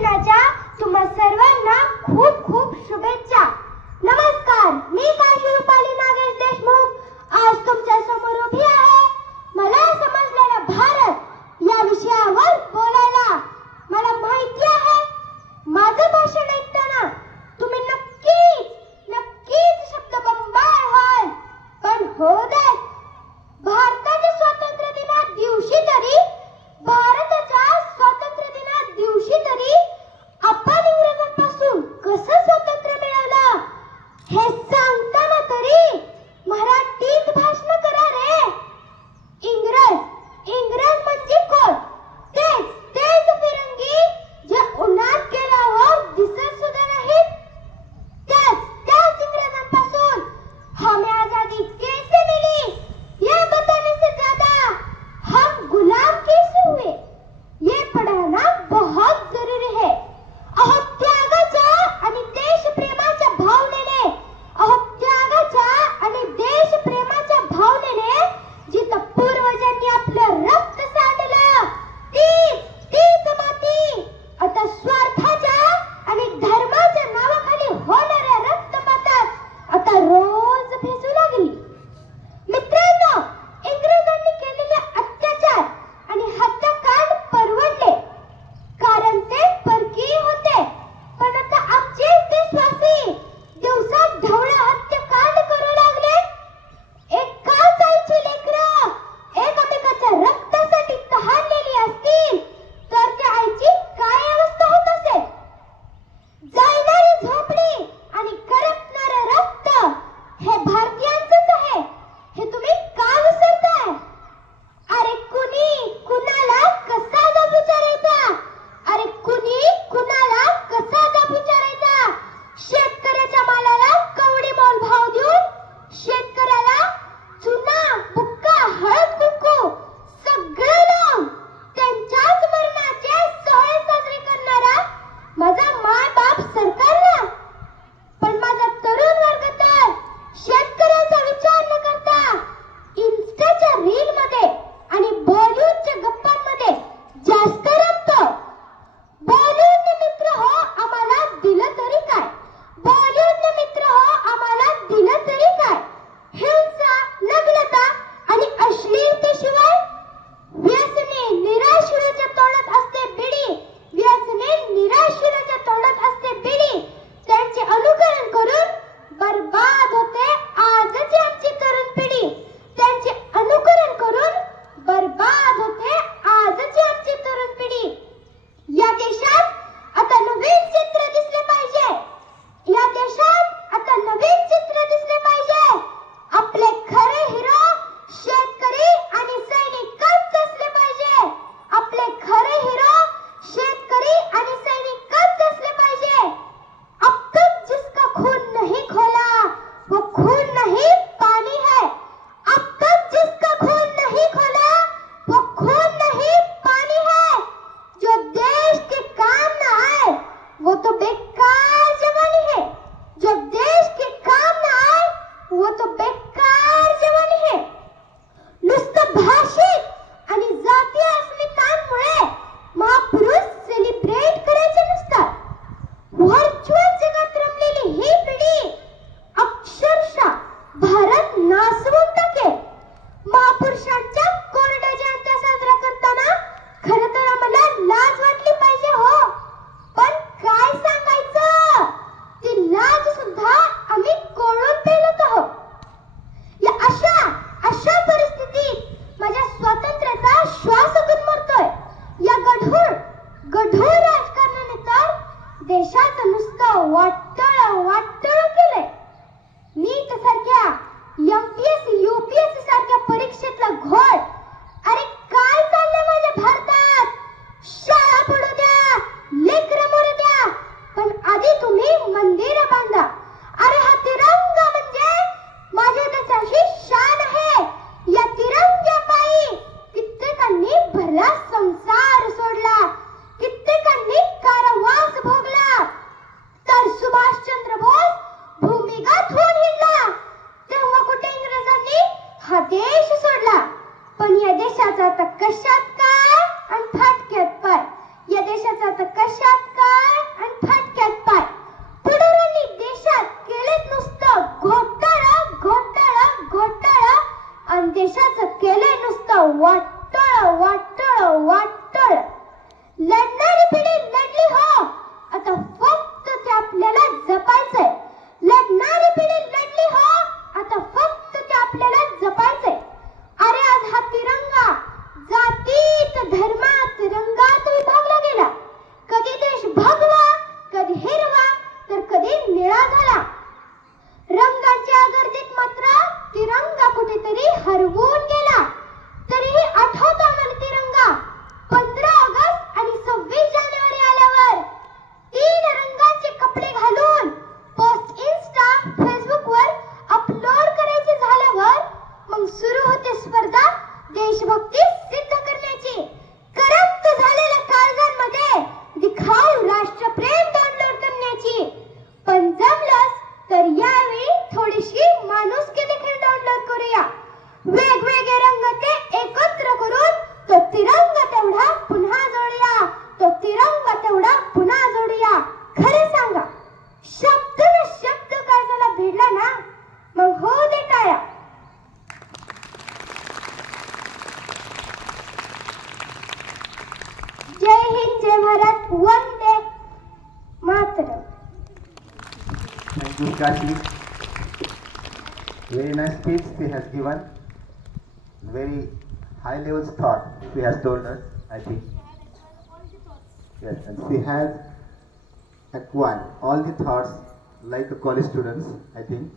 दिनाच्या तुम्हा सर्वांना खूप खूप शुभेच्छा. नमस्कार, मी काशी रुपाली नागेश देशमुख आज तुमच्या समोर उभी आहे. मला समजलेला भारत या विषयावर बोलायला. मला माहिती आहे माझं भाषण ऐकताना तुम्ही नक्कीच शब्द बंबाळ व्हाल, पण हो दे. भारताच्या स्वातंत्र्य दिना दिवशी तरी आपण इंग्रजांपासून कसं स्वातंत्र्य मिळवलं हे सांगताना तरी मराठीत भाषण करा रे. इंग्रज म्हणजे कोण? तेच फिरंगी जे उन्हात गेल्यावर दिसत सुद्धा नाहीत. त्याच इंग्रजांपासून हमें आजादी कैसे मिली ये बताने से ज्यादा हम गुलाम कैसे हुए ये पढ़ाना बहुत जरूरी है. अहो त्यागाच्या आणि देशप्रेमाच्या भावनेने जिथं पूर्वजांनी आपलं रक्त सांडलं तीच माती आता स्वार्थाच्या आणि धर्माच्या नावाखाली होणाऱ्या रक्तपातात आता रोज भेसू लागली. मित्रांनो, इंग्रजांनी केलेले अत्याचार आणि हत्याकांड परवडले कारण ते परकीय होते. पण आता आमचेच देशवासी दिवसात ढवळे हत्याकांड करू लागले. एकाच आईची लेकरं एकमेकाच्या रक्तासाठी तहानलेली असतील तर त्या आईची काय अवस्था होत असेल? जाळणारी झोपडी आणि करपणारं रक्त हे भारतीयांचंच आहे हे तुम्ही का विसरताय? अरे कुणाला कसा जाब विचारायचा? शेतकऱ्याच्या मालाला कवडी मोल भाव देऊन शेतकऱ्याला चुना, बुक्का, हळद, कुंकू सगळं लावून त्यांच्याच मरणाचे सोहळे साजरे करणारा माझा माय बाप सरकारला. पण माझा तरुण वर्ग तर शेतकऱ्याचा विचार न करता इन्स्टाच्या रील मध्ये आणि बॉलिवूडच्या गप्पांमध्ये जास्त रमतो. बॉलिवूडने मित्र हो आम्हाला दिलं तरी काय? हिंसा, नग्नता आणि अश्लीलतेशिवाय व्यसने निराशिराच्या तोंडात असते बिडी. त्यांचे अनुकरण करून बर्बाद होते आजची आमची तरुण पिढी. या देशात आता नवीन चित्र दिसले पाहिजे. आपले खरे हिरो शेतकरी आणि सैनिकच असले पाहिजे. अब तक जिसका खून नहीं खोला वो खून नहीं पानी है. जो देश के काम न आए वो तो बेकार जवानी है. नुसतं भाषिक आणि जातीय अस्मितांमुळे महापुरुष सेलिब्रेट करायचे नसतात. व्हर्च्युअल जगात रमलेली ही पिढी अक्षरशः भारत नासवून टाकेल. महापुरुषांच्या कोरड्या जयंत्या साजरा करताना खरं तर आम्हाला लाज वाटली पाहिजे हो. पण काय सांगायचं, ती लाज सुद्धा आम्ही कोळून पेलत आहोत. या अशा परिस्थितीत माझ्या स्वातंत्र्याचा श्वास गुदमरतोय. या गढूळ राजकारणाने तर देशात नुसतं वाटळ केलंय. नीट सारख्या एमपीएससी यूपीएससी सारख्या परीक्षेतला घोळ. अरे काय चाललंय माझ्या भारतात? शाळा पडू द्या, लेकरं मरू द्या, पण आधी तुम्ही मंदिरं बांधा. अरे हा तिरंगा म्हणजे माझ्या देशाची शान आहे. या तिरंग्यापायी कित्येकांनी भरला संसार सोडला, कित्येकांनी कारावास भोगला. तर सुभाषचंद्र बोस भूमिगत होऊन हिंडला तेव्हा कुठे इंग्रजांनी हा देश सोडला. पण कशात काय आणि फटक्यात पाय. पुढाऱ्यांनी देशात केलेत नुसतं घोटाळा घोटाळा घोटाळा आणि देशाचं केलंय नुसतं वाटोळ वाटोळ वाटोळ. लढणारी पिढी लढली हो, आता फक्त ते आपल्याला जपायचंय. लढणारी पिढी लढली हो, आता फक्त ते आपल्याला जपायचंय. अरे आज हा तिरंगा जातीत धर्मात रंगात विभागला गेला. कधी देश भगवा, कधी हिरवा, तर कधी निळा झाला. रंगाच्या गर्दीत मात्र तिरंगा कुठेतरी हरवून गेला. तरीही आठवतो आम्हाला तिरंगा 15 ऑगस्ट आणि 26 जानेवारी आल्यावर 3 रंगाचे कपडे घालून पोस्ट इंस्टा फेसबुक वर अपलोड करायचे झाल्यावर मग सुरू होते स्पर्धा देशभक्ती सिद्ध करण्याची. करप्ट झालेल्या काळजांमध्ये दिखाऊ राष्ट्रप्रेम डाउनलोड करण्याची. पण जमलंच तर यावेळी थोडीशी माणुसकी देखील डाउनलोड करूया. वेगवेगळे रंग ते एकत्र करून तो तिरंगा तेवढा पुन्हा जोडूया. तो तिरंगा तेवढा पुन्हा जोडूया. खरे सांगा, शब्द न शब्द काळजाला भिडला ना, मग हो दे टाळ्या. जय हिंद, जय Bharat, Vande Mataram. Thank you, Kashi. Very nice speech she has given. Very high level thought she has told us, I think. Yes, and she has acquired all the thoughts like the college students, I think.